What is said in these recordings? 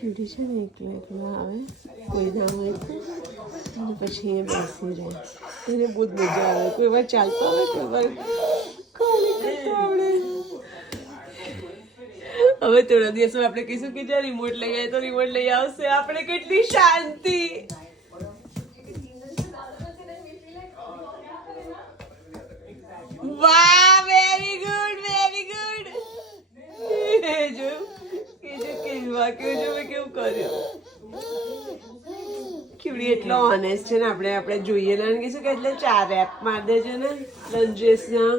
Cutie છે ને એકલો આવે કોઈ ના હોય તો અને પછી એ બેસી રહે. એને બહુ જ મજા આવે. કોઈ વાર ચાલતો આવે, કોઈ વાર કોલી કરતો આવડે. હવે થોડા દિવસમાં આપણે કહીશું કે જ્યાં રિમોટ લઈ આવે તો રિમોટ લઈ આવશે. આપણે કેટલી શાંતિ. વાહ, વેરી ગુડ, વેરી ગુડ. જો કેવું કર્યું. ક્યુડી એટલો ઓનેસ્ટ છે ને. આપણે જોઈએ ને કહીશું કે એટલે 4 રેપ માર દેજો ને લંજેસ ના,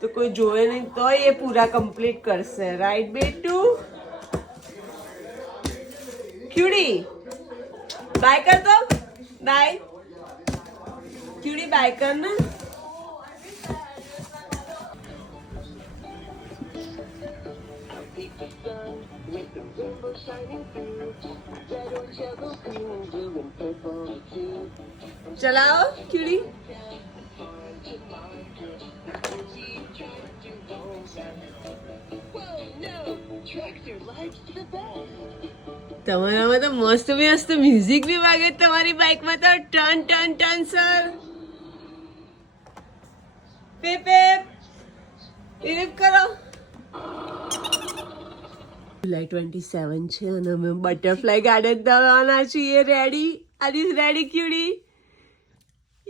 તો કોઈ જોવે નહીં તો એ પૂરા કમ્પ્લીટ કરશે. રાઈટ બેટુ? ક્યુડી બાય કર દો. બાય ક્યુડી, બાય કર ને. ચલાવો ક્યુડી. તમારામાં તો મસ્ત મ્યુઝિક બી વાગે તમારી બાઇકમાં તો. ટન ટન ટન સર. પેપ પેપ પેપ કરો. જુલાઈ 27 છે અને અમે બટરફ્લાય ગાર્ડન જવાના છીએ. રેડી? આર યુ રેડી ક્યુડી?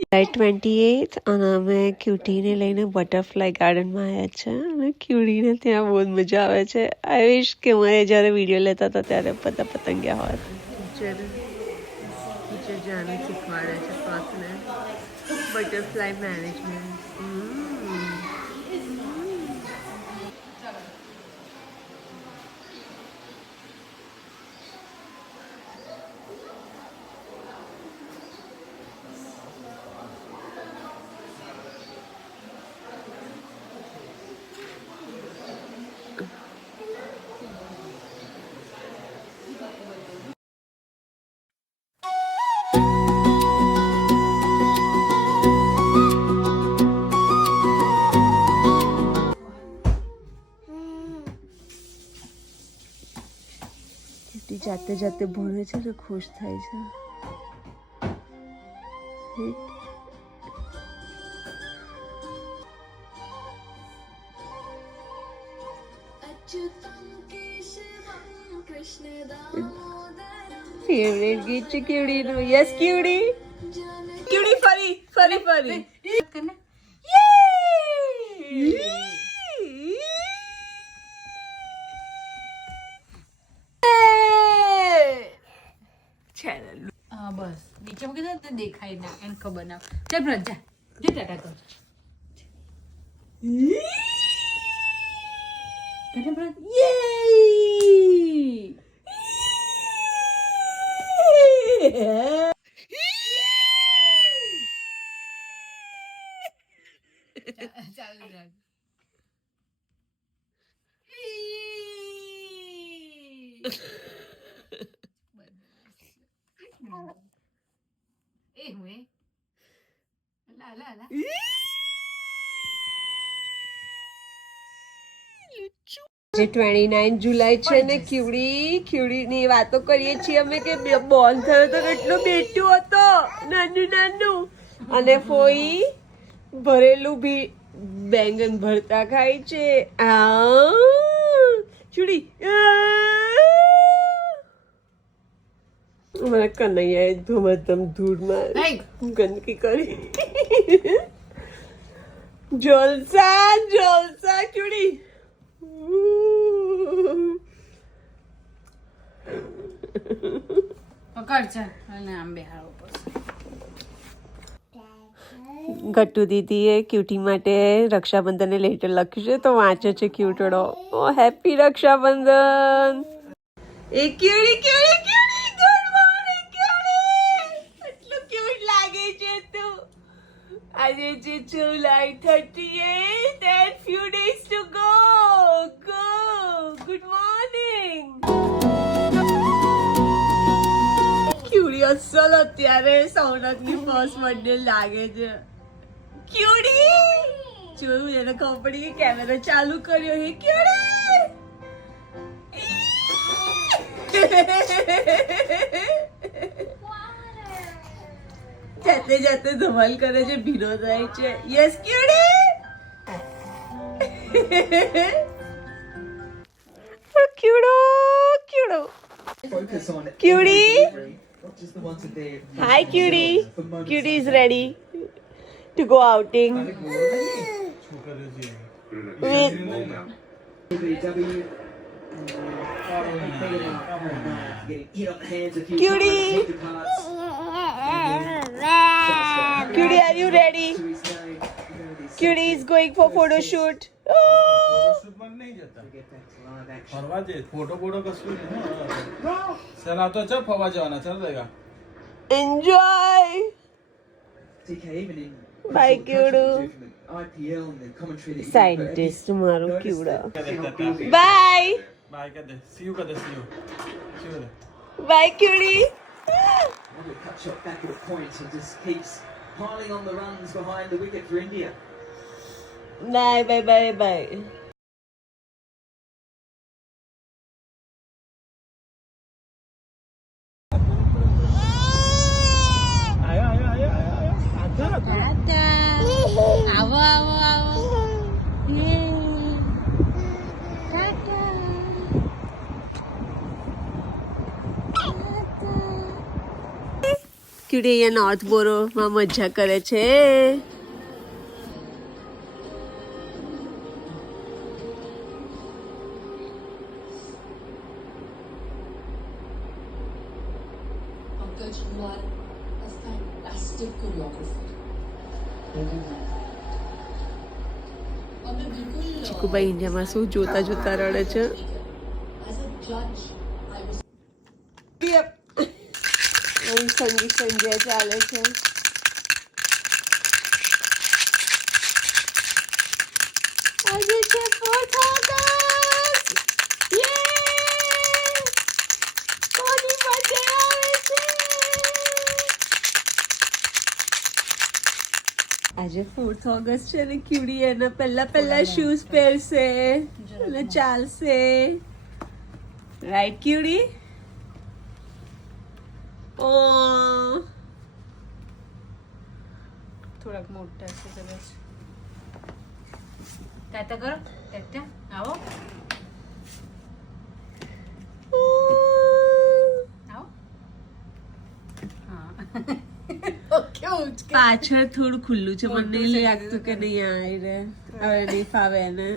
જુલાઈ 28 અને અમે ક્યુટીને લઈને બટરફ્લાય ગાર્ડનમાં આવ્યા છે અને ક્યુટીને ત્યાં બહુ જ મજા આવે છે. આઈ વિશ કે મને જ્યારે વિડીયો લેતા હતા ત્યારે બધા પતંગિયા હોત. ટીચર જાને શીખવાડે છે ક્લાસને બટરફ્લાય મેનેજમેન્ટ. જાતે જાતે ભણે છે ને ખુશ થાય છે. ફેવરેટ ગીત છે ક્યુડીનું. યસ ક્યુડી. ક્યુડી ફરી ફરી ફરી. બસ નીચે મૂકી દો તો દેખાય ના, એને ખબર ના. ચાલ પ્રજા જે ટાટા કર. ચાલુ રાખ. એ હું લા લા લા. 29 જુલાઈ છે ને ક્યુડીની વાતો કરીએ છીએ અમે કે બોલ થયો તો કેટલો બેઠું હતો નાનું અને ફોઈ ભરેલું બી બેંગન ભરતા ખાય છે. ક્યુડી મારા કનૈયાએ ધમધમ ધૂળમાં ગંદકી કરી. જલસા જલસા ક્યુડી. પકડ છે અને આમ બેહાડો પડશે. ગટ્ટુ દીદીએ ક્યુટી માટે રક્ષાબંધનને લેટર લખ્યું છે તો વાંચે છે ક્યુટડો. ઓ હેપી રક્ષાબંધન. એ ક્યુડી ક્યુડી ક્યુડી ગુડ મોર્નિંગ ક્યુડી. એટલું ક્યુટ લાગે છે તું. આજે છે જુલાઈ 38 and few days to go. Good morning. ક્યુડી અસલ અત્યારે સૌનકની ફર્સ્ટ બર્થડે લાગે છે. ક્યુડી જોયું એને ખબર પડી કે કેમેરા ચાલુ કર્યો. હે ક્યુડી જાતે જાતે ધમાલ કરે છે, ભીનો થાય છે. Yes ક્યુડી. ક્યુડો ક્યુડો ક્યુડી. Hi cutie. Cutie is ready to go outing with Cutie. Cutie, are you ready? Cutie is going for photo shoot. Oh. ફરવા જઈએ ફોટો બોટો કશું નહીં ચાલ આવતો ચાલ ફરવા જવાના ચાલ દેગા Enjoy. Bye Cudu. Scientist tomorrow Cuda. Bye. Bye કર દે સી યુ કર દે સી યુ કર દે Bye Cutie. Cut shot back at a point and just keeps piling on the runs behind the wicket for India. Bye bye bye bye. આવો આવો આવો ક્યુડી અહીંયા north બોરોમાં મજા કરે છે. Pankaj, you are a fantastic choreographer. અમે બિલકુલ ચીકુભાઈ ઇન્ડિયામાં શું જોતા જોતા રડે છે. as a judge, I was અહીં સંગીત સંધ્યા ચાલે છે. આજે છે 4th August. Yay! કોની birthday આવે છે? આજે 4th August છે ને ક્યુડી એના પહેલા શૂઝ પહેરશે અને ચાલશે. રાઈટ ક્યુડી? ઓ થોડાક મોટા છે કદાચ તાતા કરો તાતા આવો આવો હા ઓકે ઉચકે પાછળ થોડું ખુલ્લું છે, મને નહીં લાગતું કે નહીં આવી રહે. હવે નહીં ફાવે એને.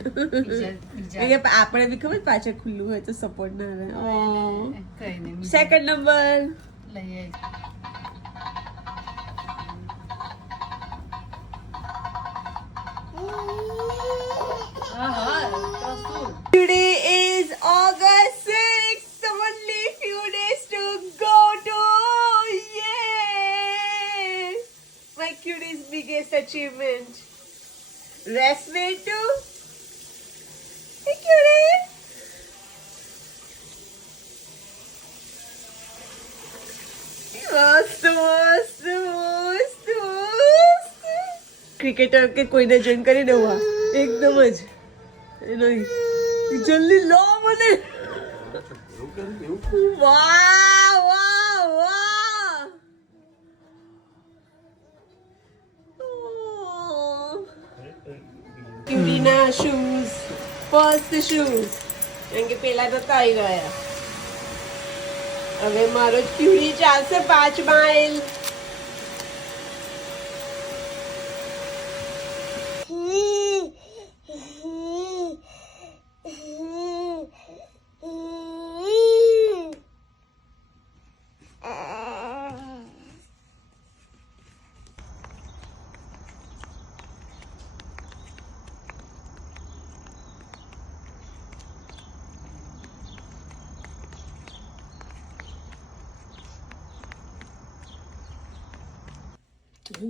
આપણે બી ખબર પાછળ ખુલ્લું હોય તો સપોર્ટ ના રહે. કઈ નહીં સેકન્ડ નંબર. લઈએ Today is August 6th. Only few days to go to. Yay! My cutie's biggest achievement. Rest day too. Hey cutie. મસ્ત મસ્ત મસ્ત મસ્ત. ક્રિકેટર કે કોઈને જોઈન કરી દેવા એકદમ જ નહીં. જલ્દી લો મને. વાહ વાહ વાહ. ક્યુડીના શૂઝ, ફર્સ્ટ શૂઝ, કેમ કે પેલા તો આવી ગયા. હવે મારો ક્યુડી ચાલશે 5 માઇલ.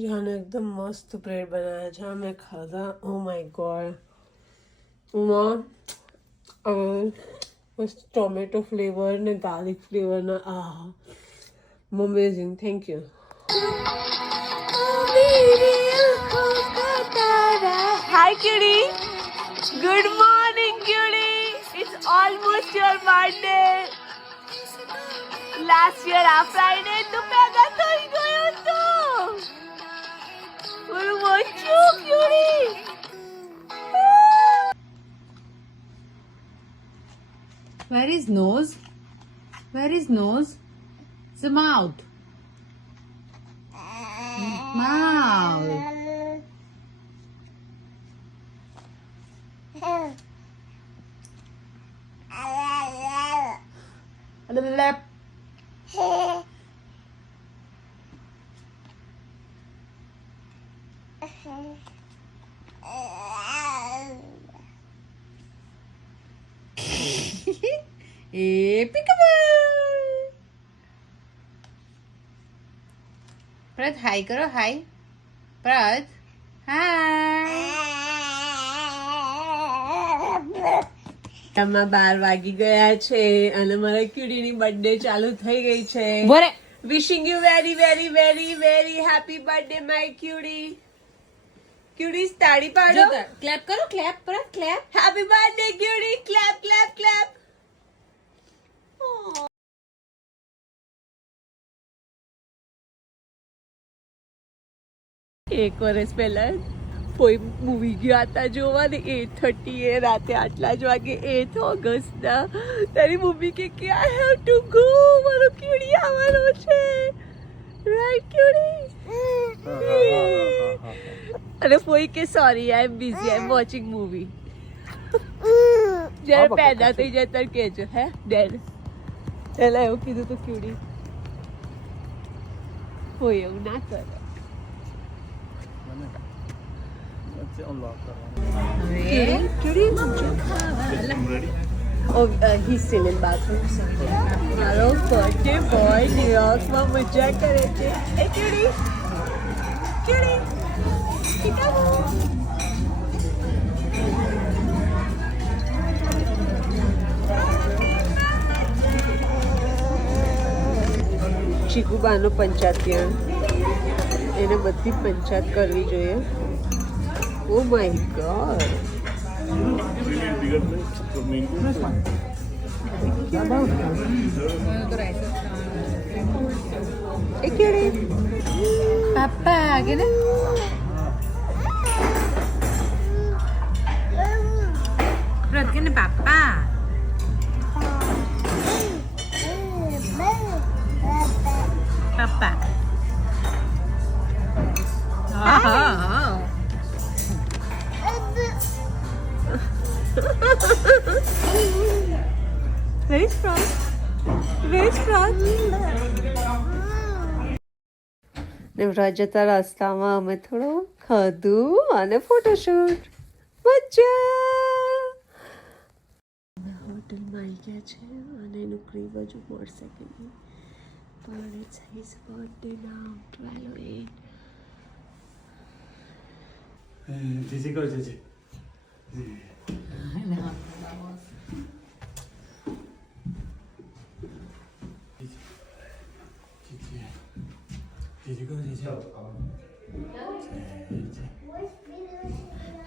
જાને એકદમ મસ્ત બ્રેડ બનાવ્યા છે. મેં ખાધા. Oh my god. મસ્ત ટોમેટો ફ્લેવર ને ગાર્લિક ફ્લેવરના. અમેઝિંગ. Thank you. હાય ક્યુડી. ગુડ મોર્નિંગ ક્યુડી. It's almost your birthday. Last year આ ફ્રાઈડે તું ભેગા થઈ ગયો તો ઓલું મોચું ક્યુરી Where is nose? Where is nose? The mouth. Mouth. Lip. Peekaboo. Prath, hi karo, hi. Prath, hi. આમાં 12 વાગી ગયા છે અને મારા ક્યુડીની બર્થડે ચાલુ થઈ ગઈ છે. બોરે. Wishing you very very very very happy birthday my ક્યુડી. ક્યુડી તાળી પાડો. ક્લેપ કરો, ક્લેપ પર ક્લેપ. હેપી બર્થડે ક્યુડી. Clap clap clap. એક વર્ષ પહેલા કોઈ મૂવી ગયા હતા જોવા ને 8:30 એ રાતે આટલા જ વાગે 8 ઓગસ્ટના તારી મમ્મી કે આઈ હેવ ટુ ગો મારો ક્યુડી આવવાનો છે રાઈટ ક્યુડી અને કોઈ કે sorry I am busy I am watching movie જ્યારે પેદા થઈ જાય ત્યારે કહેજો હે ડેડ પહેલા એવું કીધું તો ક્યુડી કોઈ એવું ના કરે. Oh, he's still in bathroom. Sorry. Hello, birthday boy. New York માં મજા કરે છે. Hey, cutie. Cutie. Peekaboo. ચીકુબાનો panchayat એને બધી પંચાયત કરવી જોઈએ. ઓ my God. Papa, gini. Berat gini papa. Papa. Oh. Where is Frog? Where is Frog? નવરાજ જતા રસ્તામાં અમે થોડું ખાધું અને ફોટોશૂટ મજા. હોટલમાં આવી ગયા છે અને એનું ક્રીમ હજુ મળશે કે નહીં પણ ઇટ્સ હિઝ બર્થડે નાઉ 12:08. જીજી કરો જીજી.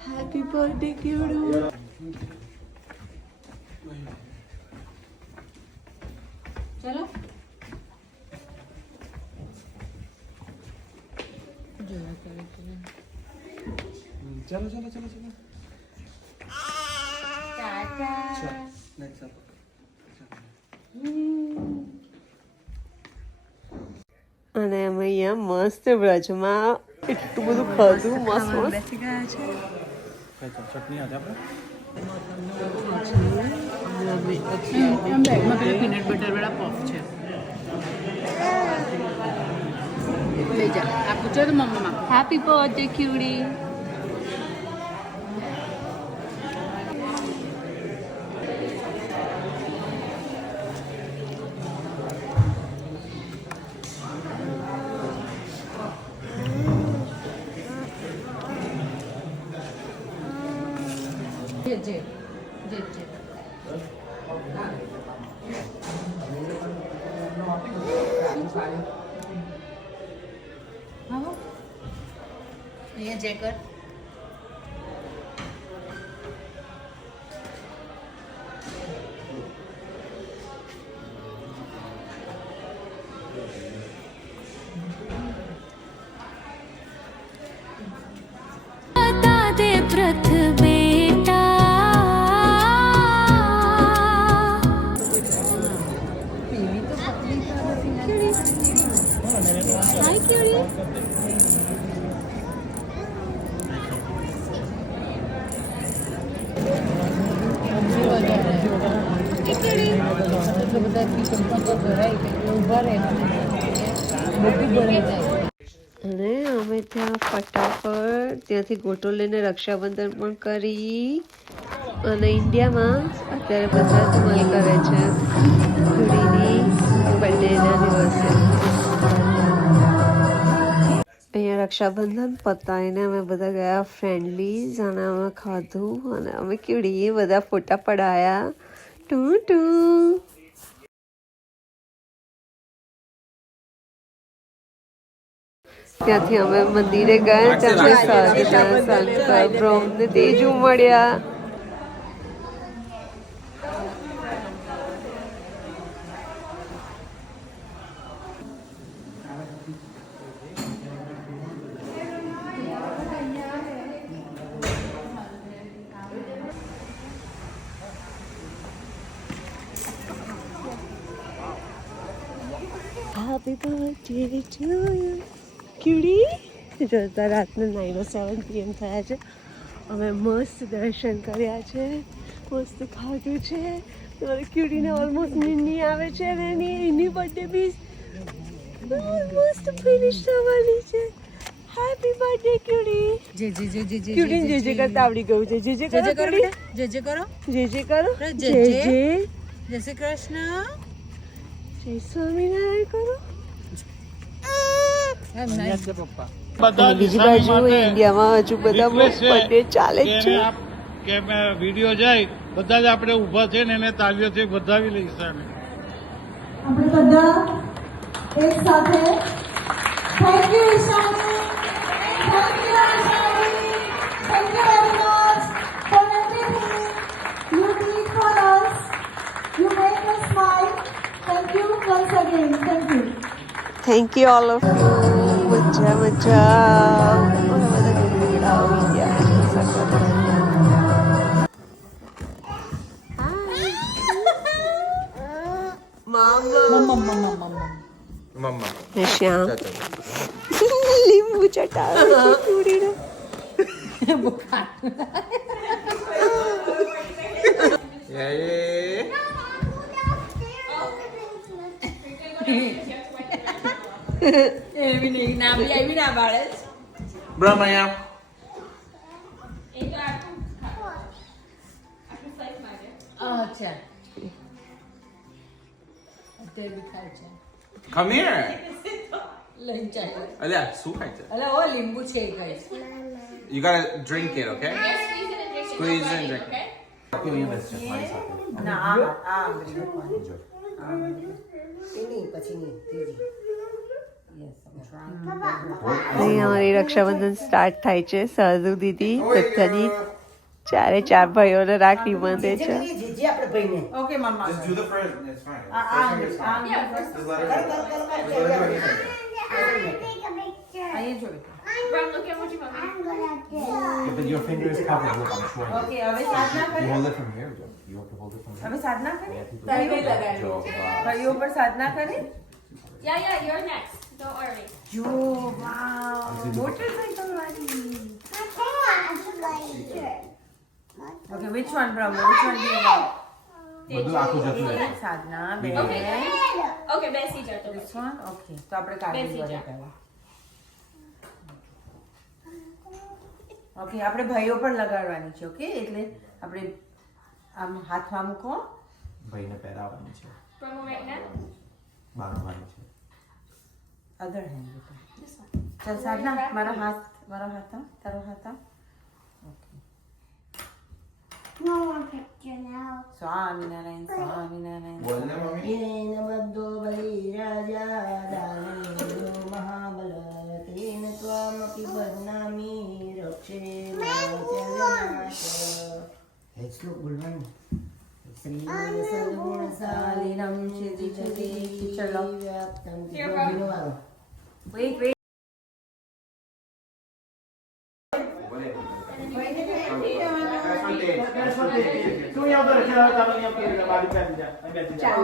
Happy birthday, Kyudu. ચલો ચલો ચલો ચલો ચલો. અને અમે અહીંયા મસ્ત વ્રજમાં એટલું બધું ખાધું મસ્ત મસ્ત બેસી ગયા છે. ચટણી આજે આપણે બેગમાં પેલા પીનટ બટર વાળા પફ છે. લઈ જા આ પૂછો તો મમ્મીમાં. Happy birthday ક્યુડી. જે જે જે જે અહીંયા જે કર. दे प्रथ बेटा हाय क्यूरी અને અમે ત્યાં ફટાફટ ત્યાંથી ગોટો લઈને રક્ષાબંધન પણ કરી અને ઇન્ડિયામાં અત્યારે બધા ધમાલ કરે છે કુડીની બર્થડેના દિવસે. અહીંયા રક્ષાબંધન પતાવીને અમે બધા ગયા ફ્રેન્ડલીઝ અને અમે ખાધું અને અમે કીડી બધા ફોટા પડાયા ટુ. ત્યાંથી અમે મંદિરે ગયા ત્યાંથી શંકર બ્રહ્મ ને તેજુ મળ્યા. Happy birthday to you. ક્યુડી જોતા રાતના 9:07 PM થયા છે. અમે મસ્ત દર્શન કર્યા છે, મસ્ત ખાધું છે. તમારી ક્યુડીને ઓલમોસ્ટ નીંદ આવે છે અને એની બર્થડે બી ઓલમોસ્ટ ફિનિશ થવાની છે. Happy birthday ક્યુડી. ક્યુડીને જે કરતા આવડી ગયું છે. જે કરો ક્યુડી, જે કરો જે કરો. જય શ્રી કૃષ્ણ, જય સ્વામિનારાયણ કરો. બીજી બાજુ ઇન્ડિયામાં હજુ બધા બર્થડે ચાલે જ છે. કે મેં વિડીયો જાય બધા જ આપણે ઊભા છે ને એને તાલીઓથી વધાવી લઈશું. આપણે બધા એક સાથે thank you Ishani, thank you Ishani, thank you very much for everything you did for us, you make us smile. Thank you once again. Thank you. Thank you all of you. મજા મજા. શ્યામ લીંબુ ચટાવે છે પૂરીને. અચ્છા અત્યારે બી ખાય છે. Come here. લઈ જાય Alia, su hai cha. એટલે ઓ લીંબુ છે એ ખાઈશ. You gotta drink it, okay? Squeeze and drink it. ના આ અહીંયા અમારી રક્ષાબંધન સ્ટાર્ટ થાય છે. સાધુ દીદી બધાની 4 ભાઈઓને રાખડી બાંધે છે. Okay mamma Just do the first, it's fine. અહીંયા જોઈ But your finger is covered. Look, I'm showing you. Okay હવે સાધના You કરે hold it from here, Joe. You have to hold it from here. હવે સાધના કરે Yeah, people- તારી કઈ લગાડી Joe, ભાઈઓ પર સાધના કરે. Yeah, you're next. Don't worry. જો વાવ મોટરસાઇકલ વાળી. Okay which one Brahma, which one do you want? બધું આખું જતું રહે. સાધના બે Okay, બેસી જતો. this one okay તો આપણે કાઢી બેસી જા. પહેલા ઓકે આપણે ભાઈઓ પર લગાડવાની છે. ઓકે એટલે આપણે આમ હાથમાં મૂકો. ભાઈને પહેરાવવાની છે. From right now? બાંધવાની છે. અધર હેન્ડ ચાલ સાધના મારો હાથ તારો હાથ ઓકે સ્વામિનારાયણ સ્વામિનારાયણ. બોલને મમ્મી. બધો બલી રાજા દાનીયો મહાબલ તેન ત્વામપી બદનામી રક્ષે માચલનાશ. એ શ્લોક બોલવાનું. શ્રી સદગુણશાલિનમ સિદ્ધિ ચલો. વ્યાપ્તમ Here, bro. વિનોવારો. વેઇટ વેઇટ તું અહીંયા ઉભો રહે, ચાલો, ચાલો, અહીંયા ઉભો રહે, બાજુ બેસી જા, અહીં બેસી જા.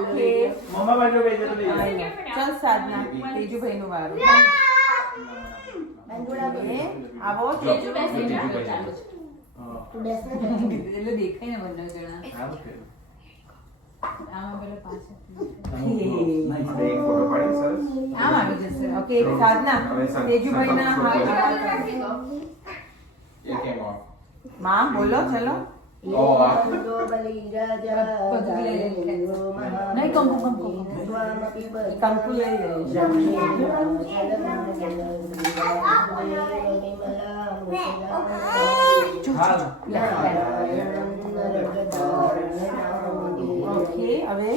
મમ્મા બાજુ બેસી જા, તો બેસી જા. ચાલ સાધના તેજુભાઈ નું વારું આવો તેજુ બેસી જા. હા. તું બેસ ને એટલે દેખાય ને બંને જણા સારું થયું. આમાં પેલો પાછળ એક ફોટો પાડી સરસ આમ આવી જશે ઓકે સાધના તેજુભાઈ ના It came off. માં બોલો ચલો યંતો બલિ રાજા નહીં કંકુ સ્વામપી કંકુ લઈ રહ્યો છે. ઓકે હવે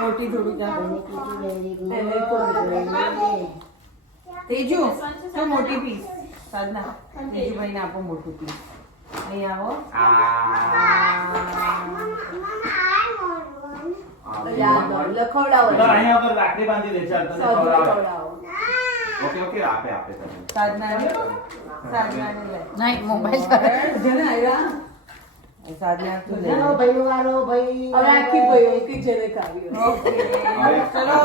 મોટી થોડું તેજુ તો મોટી પીસ સાધના તેજુભાઈ ને આપો મોટું પીસ અહીં આવો લખવડાવો ચાલો, અહીંયા ઉપર રાખડી બાંધી દે, ચાલ, તને ખવડાવે. ઓકે ઓકે આપે આપે તમે સાધનાને લે નહીં મોબાઈલ કરે જેને આવ્યા સાધના તું લે જાઓ ભાઈનો વારો ભાઈ હવે આખી ભાઈ કે જેને ખાવી ઓકે ચલો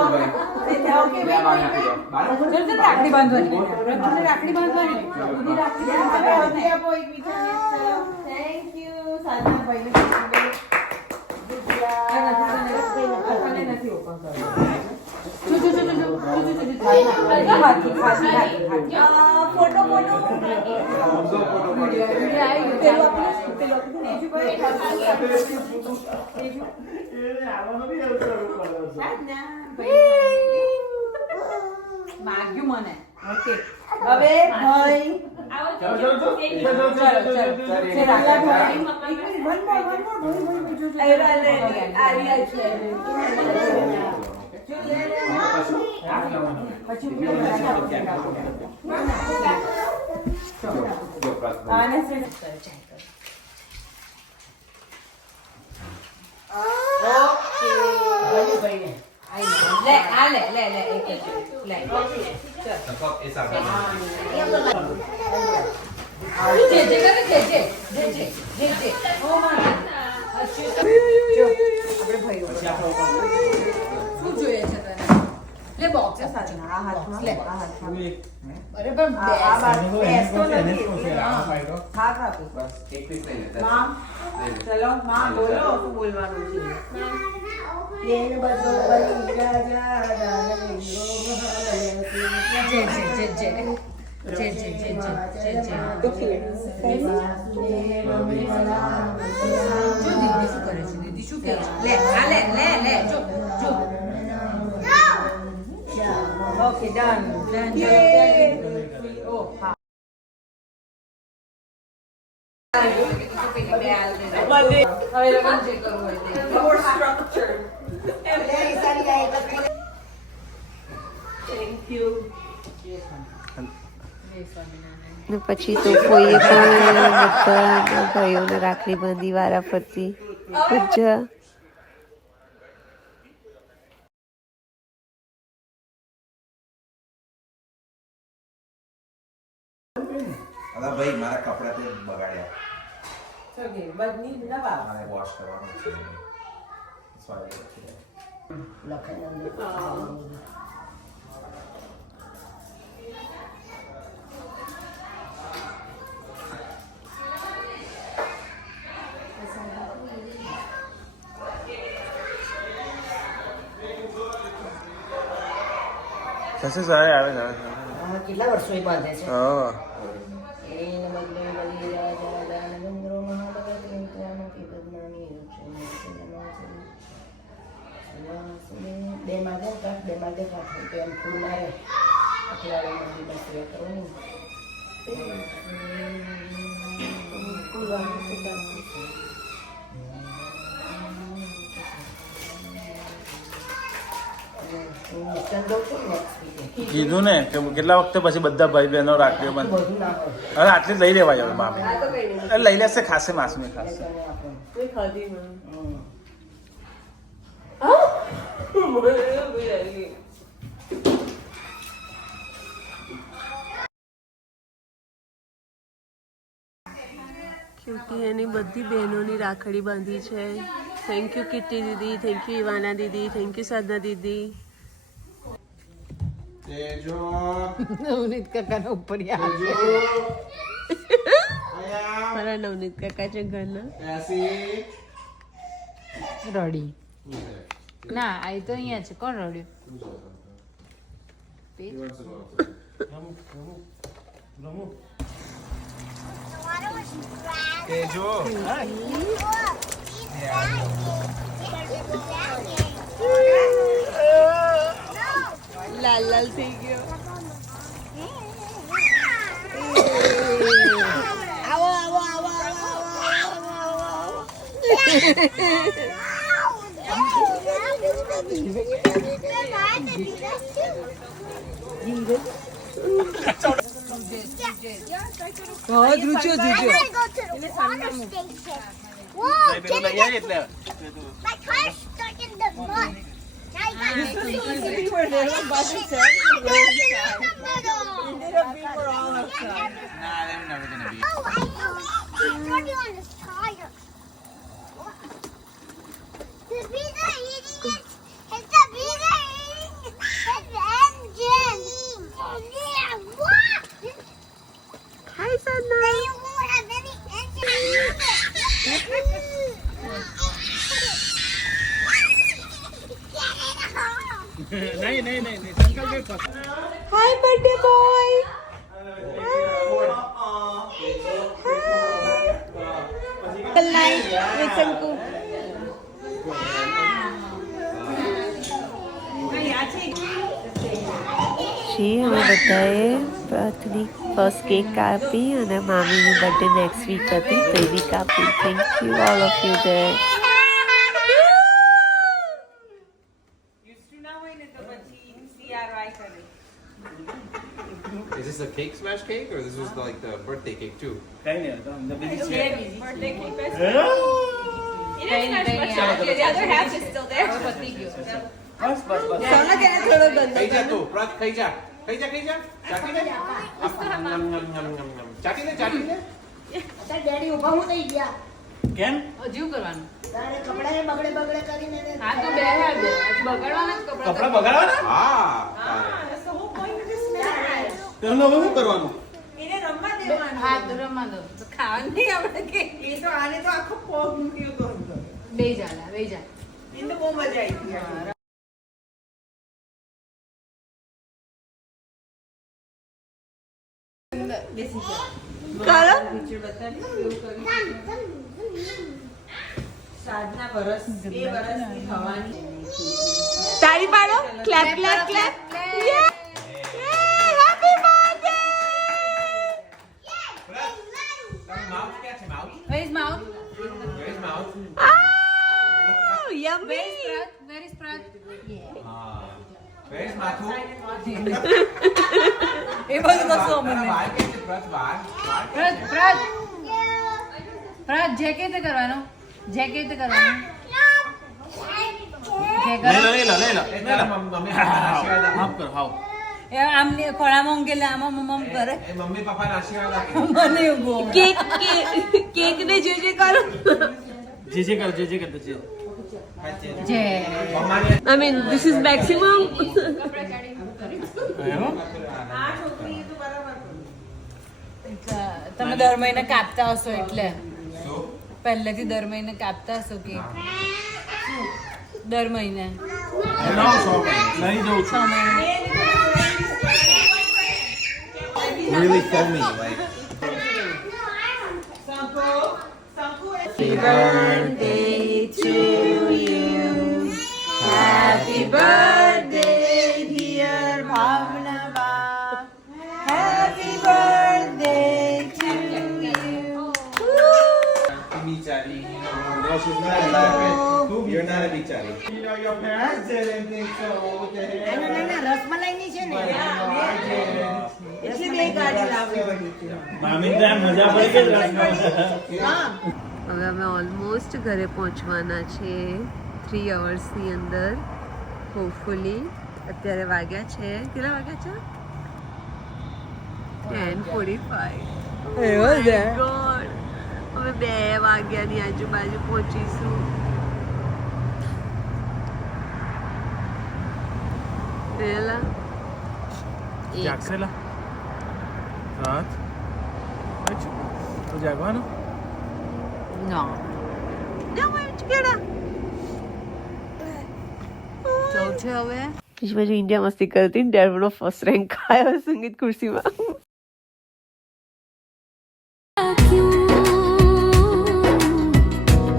ઓકે બે બાર નાખી દો બાર ચલ ચલ રાખડી બાંધવાની પ્રથમ રાખડી બાંધવાની બધી રાખી આપો એકબીજાને ચલો થેન્ક યુ સાધના ભાઈને નથી ઓપન ફોટો માગ્યું મને ઓકે હવે ભાઈ આવો ચાલો, ચાલો, ચાલો. તેજુ. ચાલો, ચાલો, ચાલો, શું જોઈએ છે તને લે બોક્સ સાધના આ હાથમાં લે. આ હાથમાં અરે પણ બેસતો નથી હાથ આપો બસ એક પીસ લઈ લે માં ચલો માં બોલો શું બોલવાનું છે પ્રેમ બધો બલિ રાજા દાનવેન્દ્રો જો દીદી શું કરે છે દીદી શું કહે છે લે આ લે લે લે જો જો ઓકે ડન ઓ હા હવે લગન જે કરવું હોય તે ને પછી તો કોઈએ પણ બધા ભાઈઓને રાખડી બાંધી વારા ફરતી પૂજા અલા ભાઈ મારા કપડા તે બગાડ્યા મારે વોશ કરવાનું છે સોરી સસુ સારે આવે છે કેટલા વર્ષો બાંધે છે હા એને બદલે બલિ રાજા દાનવેન્દ્રો મહાભગત ત્વામપી પદ્માની બે માગે કાઢ બે માગે કાઢ તો એમ ફૂલ મારે અખલાડામાં બસ એ કરવાની નિષ્ઠાન દઉં છું કીધું ને કે કેટલા વખતે પછી બધા ભાઈ બહેનો રાખડીઓ બંધ હવે આટલી જ લઈ લેવાય હવે મામી લઈ લેશે ખાશે માસુની ખાશે ક્યુટી એની બધી બહેનોની રાખડી બાંધી છે. થેન્ક યુ કિટ્ટી દીદી, થેન્ક યુ ઇવાના દીદી, થેન્ક યુ સાધના દીદી. નવનીત કાકાના ઉપર મારા નવનીત કાકા છે ઘરના. રડી ના આ તો અહીંયા છે. કોણ રડ્યું? લાલ લાલ થઈ ગયો. Hi birthday boy. Good night with Sanku. અમે બધાએ બર્થડે ફર્સ્ટ કેક કાપી અને મામીની બર્થડે નેક્સ્ટ વીક હતી તો એ બી કાપી. Thank you all of you there. Is this a cake smash cake or this was like the birthday cake too? Birthday cake best. It is smashed, but the other half is still there. ખાઈ જા તું પ્રાત ખાઈ જા ચાટી લે ચાટી લે daddy ઉભા હું થઈ ગયા કેમ હજુ કરવાનું. તારે કપડાને બગડે કરીને હા તો બે હાર દે. હજી બગાડવાના જ કપડાં. કપડા બગાડવાના હા તેમને હવે શું કરવાનું હા તો રમવા દો. તો ખાવાનું નહીં આપણે કે બે જા તાળી પાડો. Clap clap clap. Happy birthday. Mouth ક્યાં છે mouth Where is mouth? Where is mouth? Yummy. Where is Prat? Where is માથું એ બધું કશું અમને. બાર કે છે પ્રત બાર Prat જે કે તે કરવાનો. જે કે તે કરવાનો. જે કરો. લઈ લો મમ્મી પપ્પાના આશીર્વાદ આપો. માફ કર હાવ એ આમને ખોળામાં ઊંઘેલા આમાં મમ્મ કરે. એ મમ્મી પપ્પાના આશીર્વાદ આપો. મને ઊંઘો. કેક ને જે કરો. જે કર જે કરતો છે જે મમ્માને I mean, this is maximum. તમે દર મહિને કાપતા હશો એટલે પહેલેથી દર મહિને કાપતા હશો કે દર મહિને નહીં જવું છું really foamy like Happy birthday to you. Happy birthday, dear Bhavna Ba. Happy birthday to you. bicari તું You're not a bichari. You know your parents didn't think so. What the hell? રસમલાઈની છે ને એટલે બે ગાડી લાવવી પડી. મામી ત્યાં મજા પડી ગઈ રસમાં. હવે અમે ઓલમોસ્ટ ઘરે પહોંચવાના છે 3 અવર્સની અંદર હોપફુલી. અત્યારે વાગ્યા છે કેટલા વાગ્યા છે 10:45. ગોડ હવે 2 વાગ્યાની આજુબાજુ પહોંચીશું. પેલા જાગશેલા રાત તો જાગવાનું No. જવું છે હવે. બીજી બાજુ ઇન્ડિયા મસ્તી કરતી ને ડેરનો ફર્સ્ટ રેન્ક આવ્યો સંગીત ખુરશીમાં.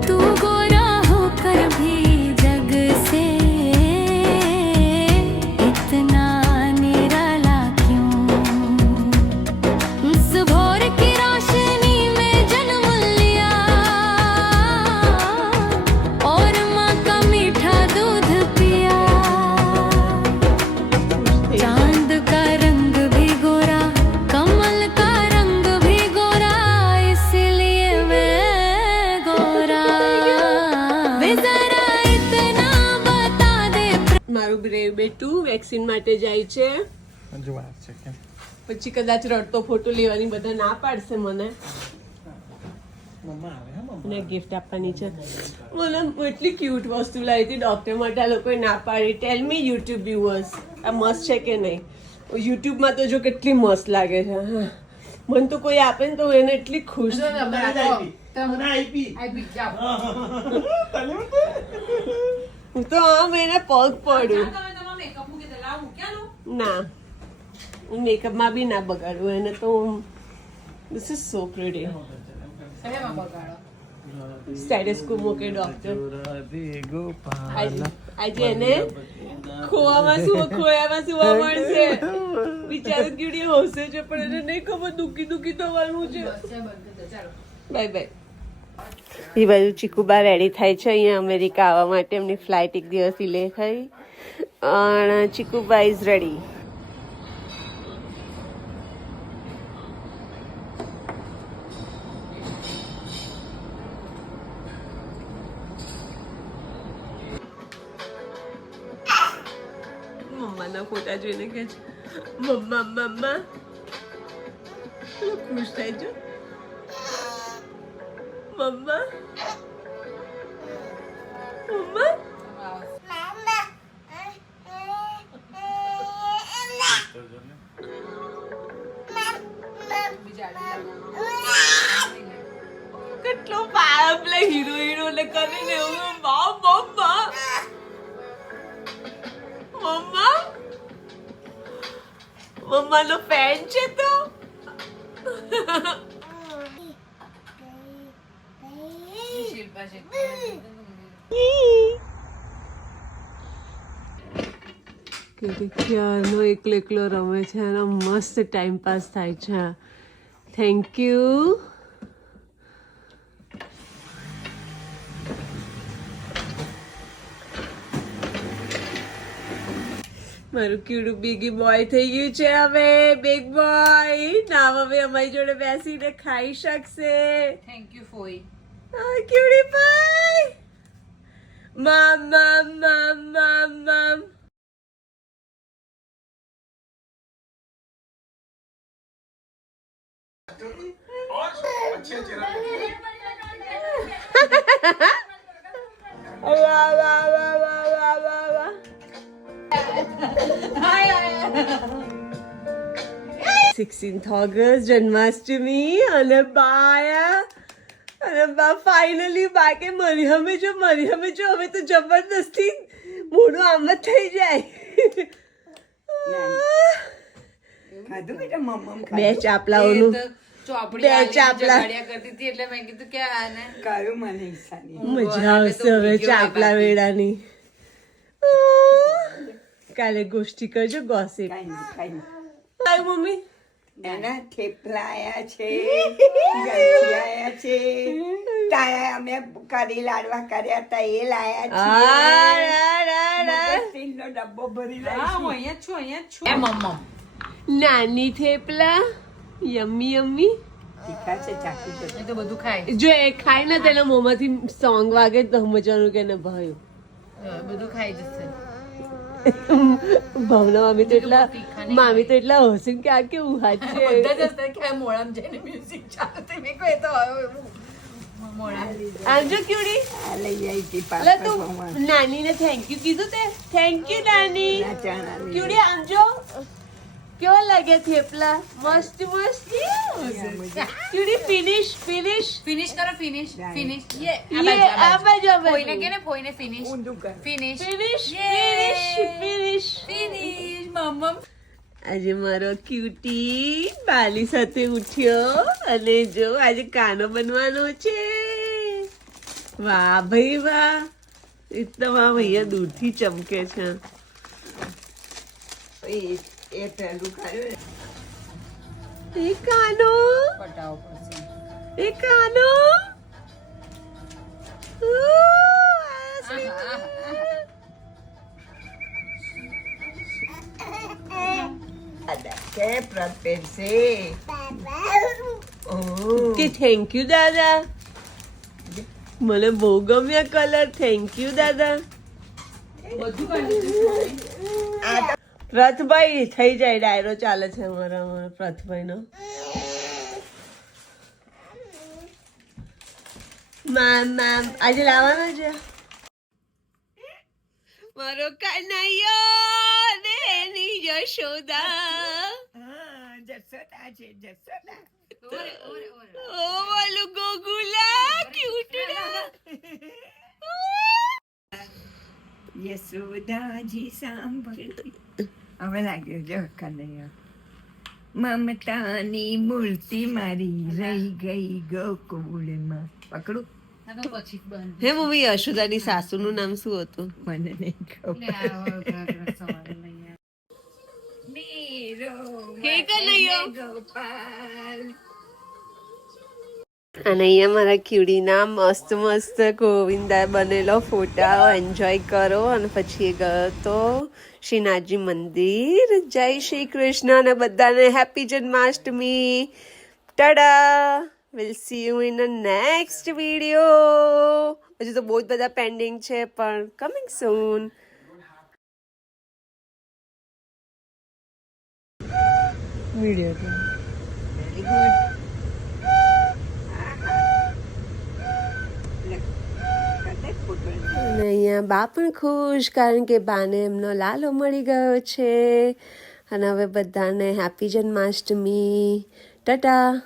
तू गोरा होकर भी जग से इतना निराला क्यों इस भोर की रोशनी में जन्म लिया और माँ का मीठा दूध पिया चांद का रंग भी गोरा कमल का रंग भी गोरा इसलिए मैं गोरा वे जरा इतना बता दे મારું બ્રેવ બેટું વેક્સિન માટે જાય છે. હજુ વાર છે કેમ પછી કદાચ રડતો ફોટો લેવાની બધા ના પાડશે મને. મમ્મા આવે હા અને ગિફ્ટ આપવાની છે. મને એટલી ક્યુટ વસ્તુ લાવી હતી ડોક્ટર માટે. આ લોકોએ ના પાડી. ટેલ મી યુટ્યુબ વ્યુઅર્સ આ મસ્ત છે કે નહીં? યુટ્યુબમાં તો જો કેટલી મસ્ત લાગે છે. હા મને તો કોઈ આપે ને તો હું એને એટલી ખુશ મને આપી હું તો આમ એને પગ પડું. ના હું મેકઅપમાં બી ના બગાડું એને તો. This is so pretty. શેમાં બગાડો? સ્ટેથોસ્કોપ મૂકે ડોક્ટર. રાધે ગોપાલ આજે એને ખોવામાં સુવા મળશે. બિચારો કીડી હોશે છે પણ એને નહીં ખબર દુખી થવાનું છે. Bye bye. એ બાજુ ચીકુબા રેડી થાય છે અહીંયા અમેરિકા આવવા માટે. એમની ફ્લાઇટ એક દિવસ ડિલે થઈ અને ચીકુબા ઇઝ રેડી. મમ્માના ફોટા જોઈને કે છે મમ્મા ખુશ થાય છે. મમ્મા કેટલો પાપ લે હીરો ને કરીને મમ્માનો ફેન છે તો. ક્યારનો એકલો રમે છે અને મસ્ત ટાઈમ પાસ થાય છે. Thank you. મારું ક્યુટ બિગી બોય થઈ ગયું છે હવે. બિગ બોય ના હવે અમારી જોડે બેસીને ખાઈ શકશે. થેન્ક યુ ફોઈ. Cutie pie. મમ વાહ વાહ વાહ વાહ વાહ વાહ વાહ. 16th ઓગસ્ટ જન્માષ્ટમી અને બા ફાઇનલી બા કે મરી હમે જો હવે તો જબરદસ્તી મોઢું આમ જ થઈ જાય. બે ચાપલાઓનું બે ચાપલા કરતી હતી એટલે મેં કીધું કે આને મજા આવશે હવે ચાપલા વેડાની. કાલે ગોષ્ઠી કરજો ગોસિપ. મમ્મી એના થેપલા આયા છે, ગાંઠિયા આયા છે, તારા અમે કરી લાડવા કર્યા હતા એ લાયા સ્ટીલનો ડબ્બો ભરી હા હું અહીંયા જ છું એ મમ્મ નાની થેપલા યમ્મી યમ્મી તીખા છે ચાકુ છે એ તો બધું ખાય જો એ ખાય ને તેના મોંમાંથી સોંગ વાગે તો સમજવાનું કે ને ભાઈ બધું ખાઈ જશે ભાવના મામી તો એટલા હસીને કે આ કેવું હાથ છે બધા જ હશે કે મોડામાં જઈને મ્યુઝિક ચાલુ થઈ મેં કહે તો મોડા આજો ક્યુડી આ લઈ આવી હતી એટલે તું નાનીને થેન્ક યુ કીધું તે થેન્ક યુ નાની ક્યુડી આમજો કેવો લાગે થેપલા મસ્ત મસ્ત ક્યુડી ફિનિશ ફિનિશ કરો ફિનિશ યે આ બાજુ કોઈને કે ને કોઈને ફિનિશ ફિનિશ મમ્મ આજે મારો ક્યુટી બાલી સાથે ઉઠ્યો અને જો આજે કાનો બનવાનો છે વાહ ભાઈ વાહ એકદમ આમ અહીંયા દૂરથી ચમકે છે એ પહેલું ખાયું એ કાનો પટાવો પડશે એ કાનો કે પ્રત્યેક છે કે થેન્ક યુ દાદા મને બહુ ગમ્યા કલર થેન્ક યુ દાદા રથભાઈ થઈ જાય ડાયરો ચાલે છે અમારા રથભાઈ નો મામ આજે લાવવાનો છે મારો કનૈયો ને એની યશોદા જસોદા છે જસોદા ઓ બોલું ગોગુલા ક્યુટડા યશોદાજી સાંભળતી હવે લાગ્યું જો કનૈયા મમતાની મૂર્તિ મારી રહી ગઈ ગોકુળમાં પકડું પછી બંધ હે મમ્મી યશોદાની સાસુનું નામ શું હતું મને નહીં ખબર હે કનૈયો ગોપાલ અને અહીંયા મારા ક્યુડીના મસ્ત મસ્ત ગોવિંદા બનેલો ફોટા એન્જોય કરો અને પછી ગયો તો શ્રીનાથજી મંદિર જય શ્રી કૃષ્ણ અને બધાને happy Janmashtami TADA will see you in a next video હજુ તો બહુ જ બધા પેન્ડિંગ છે પણ કમિંગ સૂન વિડીયો વેરી ગુડ અને અહીંયા બા પણ ખુશ કારણ કે બાને એમનો લાલો મળી ગયો છે અને હવે બધાને હેપી જન્માષ્ટમી ટાટા